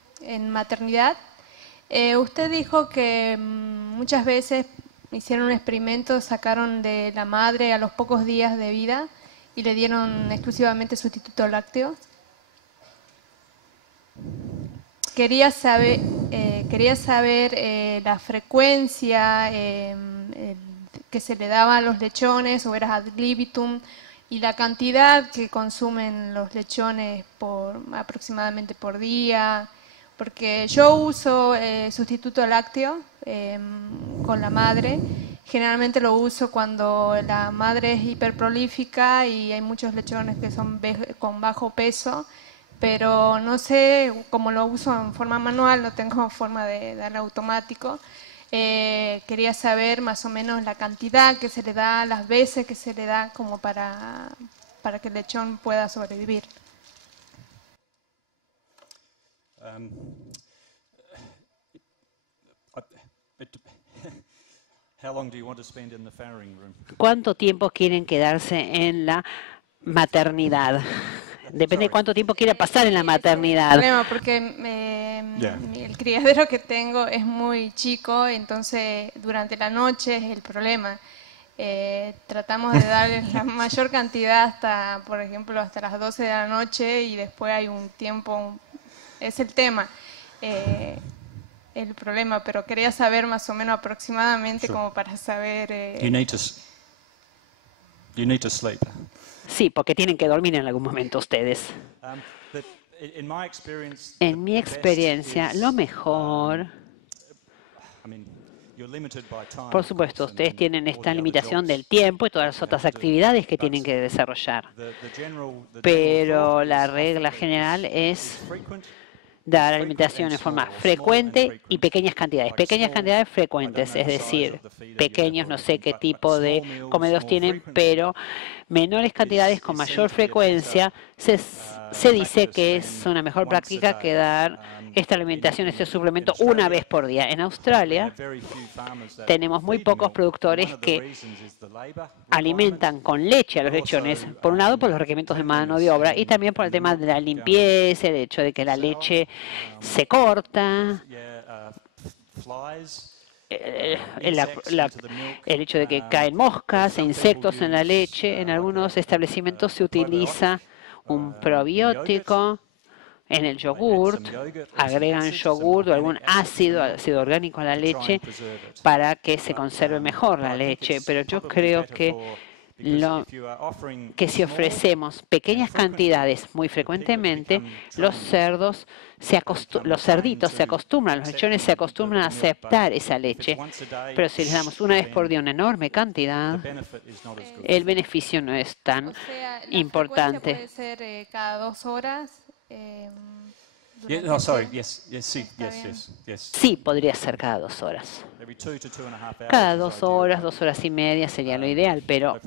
maternidad. Usted dijo que muchas veces hicieron un experimento, sacaron de la madre a los pocos días de vida y le dieron exclusivamente sustituto lácteo. Quería saber la frecuencia que se le daba a los lechones, o era ad libitum, y la cantidad que consumen los lechones aproximadamente por día, porque yo uso sustituto lácteo con la madre. Generalmente lo uso cuando la madre es hiperprolífica y hay muchos lechones que son con bajo peso, pero no sé, como lo uso en forma manual, no tengo forma de darle automático. Quería saber más o menos la cantidad que se le da, las veces que se le da, como para que el lechón pueda sobrevivir. ¿Cuánto tiempo quieren quedarse en la maternidad? Depende de cuánto tiempo quiera pasar en la maternidad. Problema porque el criadero que tengo es muy chico, entonces durante la noche es el problema. Tratamos de darle la mayor cantidad hasta, por ejemplo, hasta las 12 de la noche y después hay un tiempo, es el tema, el problema, pero quería saber más o menos aproximadamente como para saber... You need to sleep. Sí, porque tienen que dormir en algún momento ustedes. En mi experiencia, lo mejor... Por supuesto, ustedes tienen esta limitación del tiempo y todas las otras actividades que tienen que desarrollar. Pero la regla general es dar alimentación en forma frecuente y pequeñas cantidades. Pequeñas cantidades frecuentes, es decir, pequeños, no sé qué tipo de comederos tienen, pero menores cantidades con mayor frecuencia. Se dice que es una mejor práctica que dar esta alimentación, este suplemento, una vez por día. En Australia tenemos muy pocos productores que alimentan con leche a los lechones, por un lado por los requerimientos de mano de obra y también por el tema de la limpieza, el hecho de que la leche se corta, el hecho de que caen moscas e insectos en la leche. En algunos establecimientos se utiliza un probiótico en el yogurt, agregan yogurt o algún ácido orgánico a la leche para que se conserve mejor la leche. Pero yo creo que si ofrecemos pequeñas cantidades muy frecuentemente, los cerditos se acostumbran, los lechones se acostumbran a aceptar esa leche. Pero si les damos una vez por día una enorme cantidad, el beneficio no es tan importante. Puede ser cada 2 horas. Sí, podría ser cada 2 horas. Cada 2 horas, 2 horas y media sería lo ideal, pero,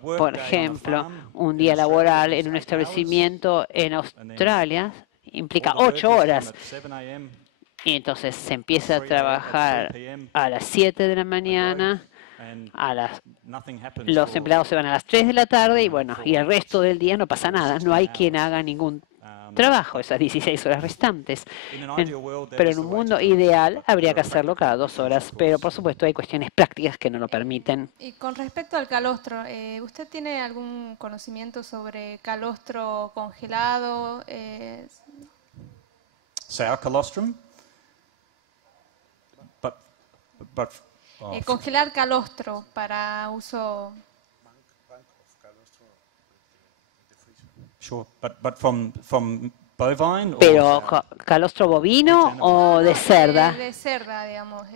por ejemplo, un día laboral en un establecimiento en Australia implica 8 horas. Y entonces se empieza a trabajar a las 7 de la mañana, los empleados se van a las 3 de la tarde y bueno, y el resto del día no pasa nada. No hay quien haga ningún trabajo esas 16 horas restantes. Pero en un mundo ideal habría que hacerlo cada 2 horas, pero por supuesto hay cuestiones prácticas que no lo permiten. Y con respecto al calostro, ¿usted tiene algún conocimiento sobre calostro congelado? Sour colostrum? Congelar calostro para uso... Sure, but from bovine? ¿Pero calostro bovino o de cerda? De cerda, digamos.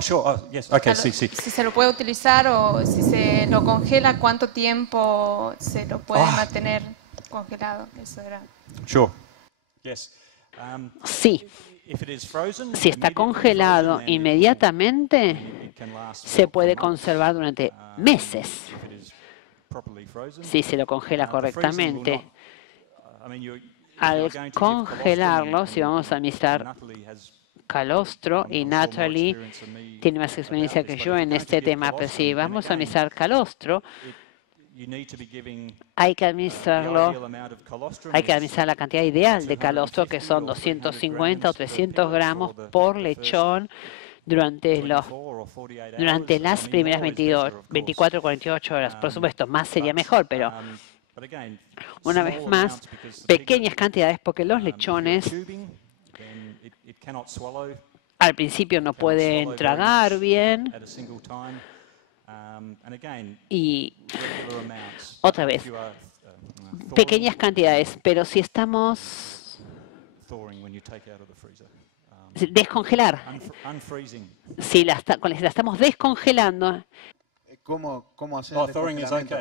Sure. Yes. Okay, sí. Si se lo puede utilizar o si se lo congela, ¿cuánto tiempo se lo puede mantener congelado? Eso era. Sure. Yes. Sí. Si está congelado inmediatamente, se puede conservar durante meses. Si se lo congela correctamente. Al congelarlo, si vamos a administrar calostro, y Natalie tiene más experiencia que yo en este tema, pero si vamos a administrar calostro, hay que administrar la cantidad ideal de calostro, que son 250 o 300 gramos por lechón durante las primeras 24 o 48 horas. Por supuesto, más sería mejor, pero una vez más, pequeñas cantidades, porque los lechones al principio no pueden tragar bien. Y otra vez, pequeñas cantidades, pero si estamos... Descongelar. Si la estamos descongelando... ¿Cómo hacer el descongelamiento?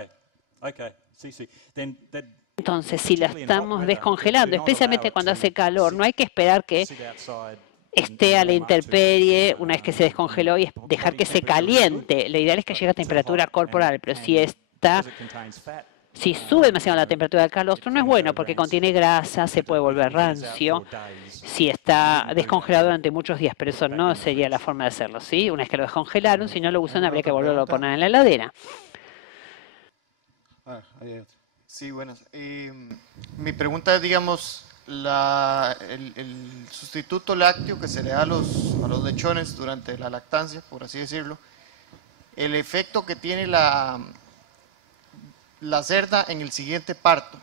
Entonces, si la estamos descongelando, especialmente cuando hace calor, no hay que esperar que esté a la intemperie una vez que se descongeló y dejar que se caliente. Lo ideal es que llegue a temperatura corporal, pero si Si sube demasiado la temperatura del calostro no es bueno porque contiene grasa, se puede volver rancio si está descongelado durante muchos días, pero eso no sería la forma de hacerlo, ¿sí? Una vez que lo descongelaron, si no lo usan, habría que volverlo a poner en la heladera. Sí, buenas. Mi pregunta es, digamos, el sustituto lácteo que se le da a los lechones durante la lactancia, por así decirlo, el efecto que tiene la cerda en el siguiente parto.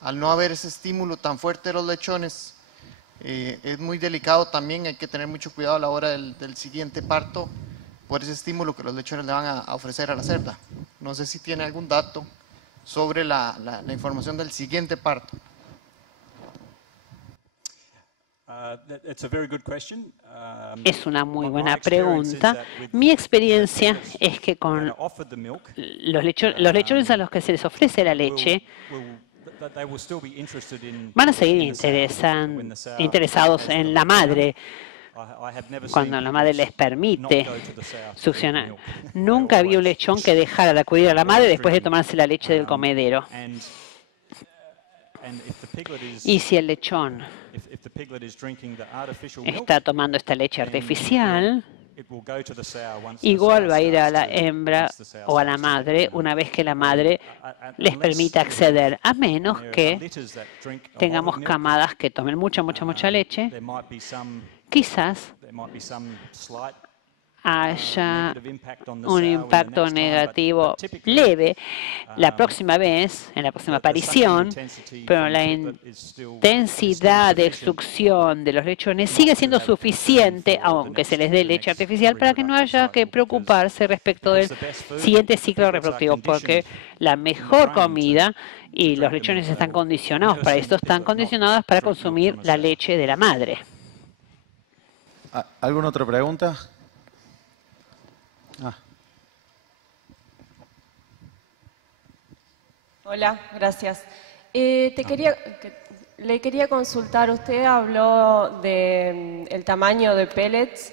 Al no haber ese estímulo tan fuerte de los lechones, es muy delicado también, hay que tener mucho cuidado a la hora del siguiente parto por ese estímulo que los lechones le van a ofrecer a la cerda. No sé si tiene algún dato sobre la información del siguiente parto. Es una muy buena pregunta. Mi experiencia es que con los lechones a los que se les ofrece la leche van a seguir interesados en la madre cuando la madre les permite succionar. Nunca vi un lechón que dejara de acudir a la madre después de tomarse la leche del comedero. Y si el lechón está tomando esta leche artificial, igual va a ir a la hembra o a la madre una vez que la madre les permita acceder, a menos que tengamos camadas que tomen mucha leche. Quizás haya un impacto negativo leve la próxima vez, en la próxima aparición, pero la intensidad de extrucción de los lechones sigue siendo suficiente, aunque se les dé leche artificial, para que no haya que preocuparse respecto del siguiente ciclo reproductivo, porque la mejor comida, y los lechones están condicionados para esto, están condicionados para consumir la leche de la madre. ¿Alguna otra pregunta? Hola, gracias. Le quería consultar, usted habló del tamaño de pellets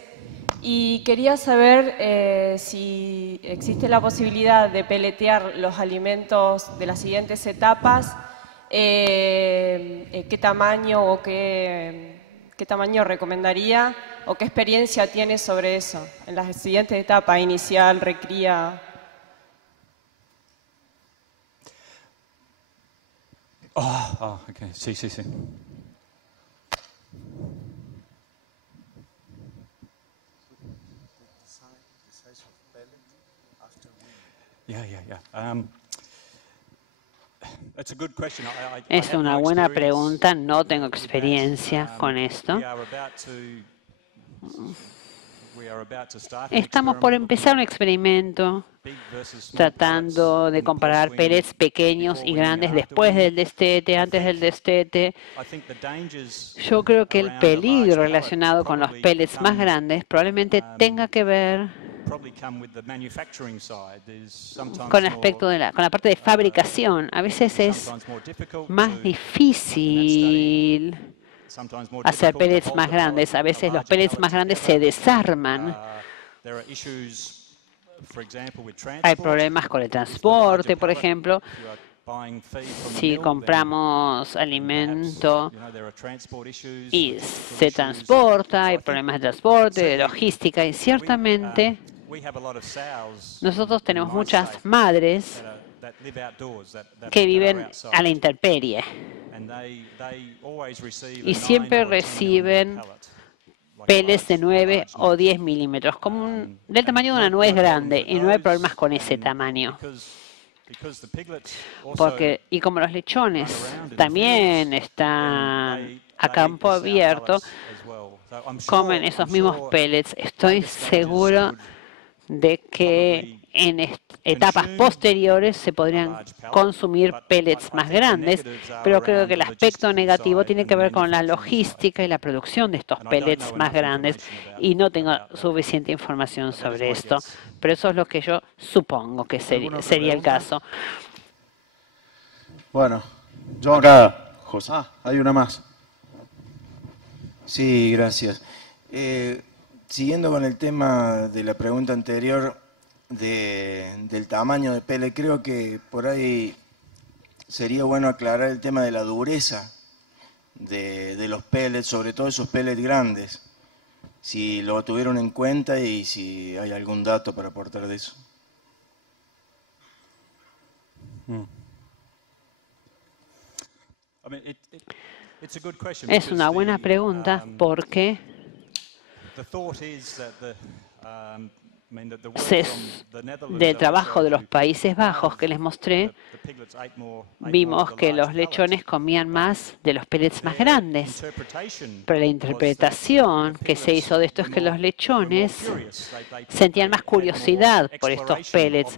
y quería saber si existe la posibilidad de peletear los alimentos de las siguientes etapas, qué tamaño o qué tamaño recomendaría o qué experiencia tiene sobre eso en las siguientes etapas, inicial, recría. Okay. Sí. Es una buena pregunta, no tengo experiencia con esto. Estamos por empezar un experimento tratando de comparar pellets pequeños y grandes después del destete, antes del destete. Yo creo que el peligro relacionado con los pellets más grandes probablemente tenga que ver con el aspecto de con la parte de fabricación. A veces es más difícil hacer pellets más grandes. A veces los pellets más grandes se desarman. Hay problemas con el transporte, por ejemplo. Si compramos alimento y se transporta, hay problemas de transporte, de logística, y ciertamente nosotros tenemos muchas madres que viven a la intemperie y siempre reciben pellets de 9 o 10 milímetros, del tamaño de una nuez grande, y no hay problemas con ese tamaño. Y como los lechones también están a campo abierto, comen esos mismos pellets, estoy seguro de que en etapas posteriores se podrían consumir pellets más grandes, pero creo que el aspecto negativo tiene que ver con la logística y la producción de estos pellets más grandes, y no tengo suficiente información sobre esto, pero eso es lo que yo supongo que sería el caso. Bueno, John. Acá, José. Hay una más. Sí, gracias. Siguiendo con el tema de la pregunta anterior del tamaño de pellet, creo que por ahí sería bueno aclarar el tema de la dureza de los pellets, sobre todo esos pellets grandes. Si lo tuvieron en cuenta y si hay algún dato para aportar de eso. Es una buena pregunta porque del trabajo de los Países Bajos que les mostré, vimos que los lechones comían más de los pellets más grandes. Pero la interpretación que se hizo de esto es que los lechones sentían más curiosidad por estos pellets,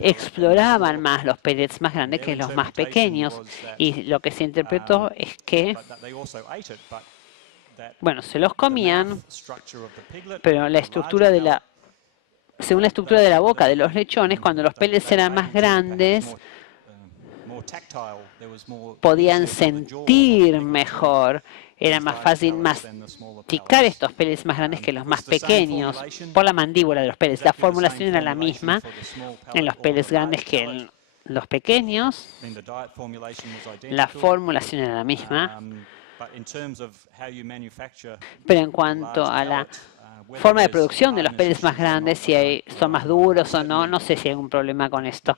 exploraban más los pellets más grandes que los más pequeños. Y lo que se interpretó es que, bueno, se los comían, pero según la estructura de la boca de los lechones, cuando los pellets eran más grandes, podían sentir mejor. Era más fácil masticar estos pellets más grandes que los más pequeños por la mandíbula de los pellets. La formulación era la misma en los pellets grandes que en los pequeños. La formulación era la misma. Pero en cuanto a la forma de producción de los pellets más grandes, si son más duros o no, no sé si hay algún problema con esto.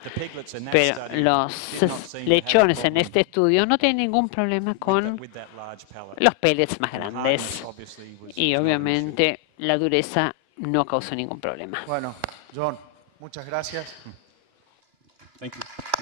Pero los lechones en este estudio no tienen ningún problema con los pellets más grandes. Y obviamente la dureza no causó ningún problema. Bueno, John, muchas gracias. Thank you.